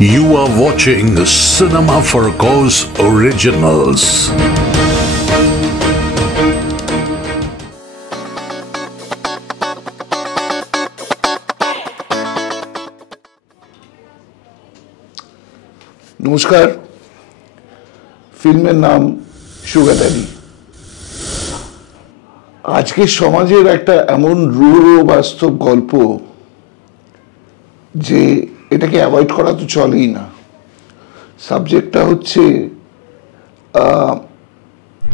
You are watching Cinema for a Cause Originals. নমস্কার। ফিল্মের নাম সুগার ড্যাডি। আজকের সমাজের একটা এমন রূঢ় বাস্তব গল্প যে এটাকে অ্যাভয়েড করা তো চলেই না। সাবজেক্টটা হচ্ছে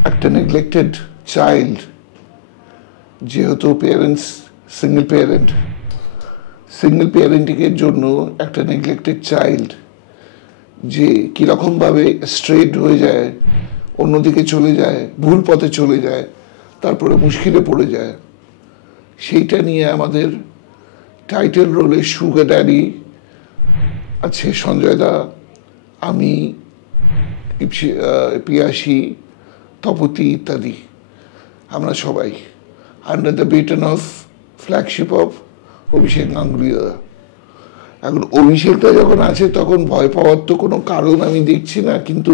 একটা নেগলেক্টেড চাইল্ড, যেহেতু পেরেন্টস সিঙ্গেল প্যারেন্টিংয়ের জন্য একটা নেগলেক্টেড চাইল্ড যে কীরকমভাবে স্ট্রেট হয়ে যায়, অন্যদিকে চলে যায়, ভুল পথে চলে যায়, তারপরে মুশকিলে পড়ে যায়, সেইটা নিয়ে আমাদের টাইটেল রোলে সুগার ড্যাডি আছে সঞ্জয় দা, আমি, পিয়াসী, তপতি ইত্যাদি। আমরা সবাই under the baton of flagship of Abhishek Ganguly দাদা। এখন অভিষেকটা যখন আছে তখন ভয় পাওয়ার তো কোনো কারণ আমি দেখছি না, কিন্তু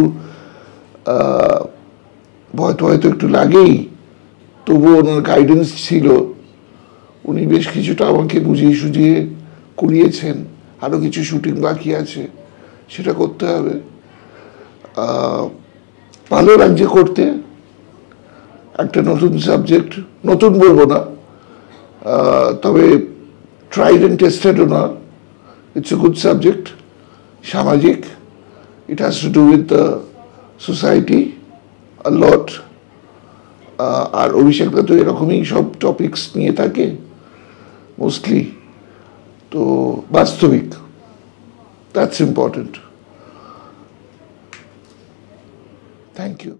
ভয় তো একটু লাগেই। তবুও ওনার গাইডেন্স ছিল, উনি বেশ কিছুটা আমাকে বুঝিয়ে সুঝিয়ে করিয়েছেন। আরও কিছু শুটিং বাকি আছে, সেটা করতে হবে। ভালো লাগছে করতে, একটা নতুন সাবজেক্ট, নতুন বলবো না, তবে ট্রাইড অ্যান্ড টেস্টেডও না। It's a good subject, সামাজিক. It has to do with the society a lot. আর অভিষেকটা তো এরকমই সব টপিকস নিয়ে থাকে মোস্টলি, তো বাস্তবিক, that's important. Thank you.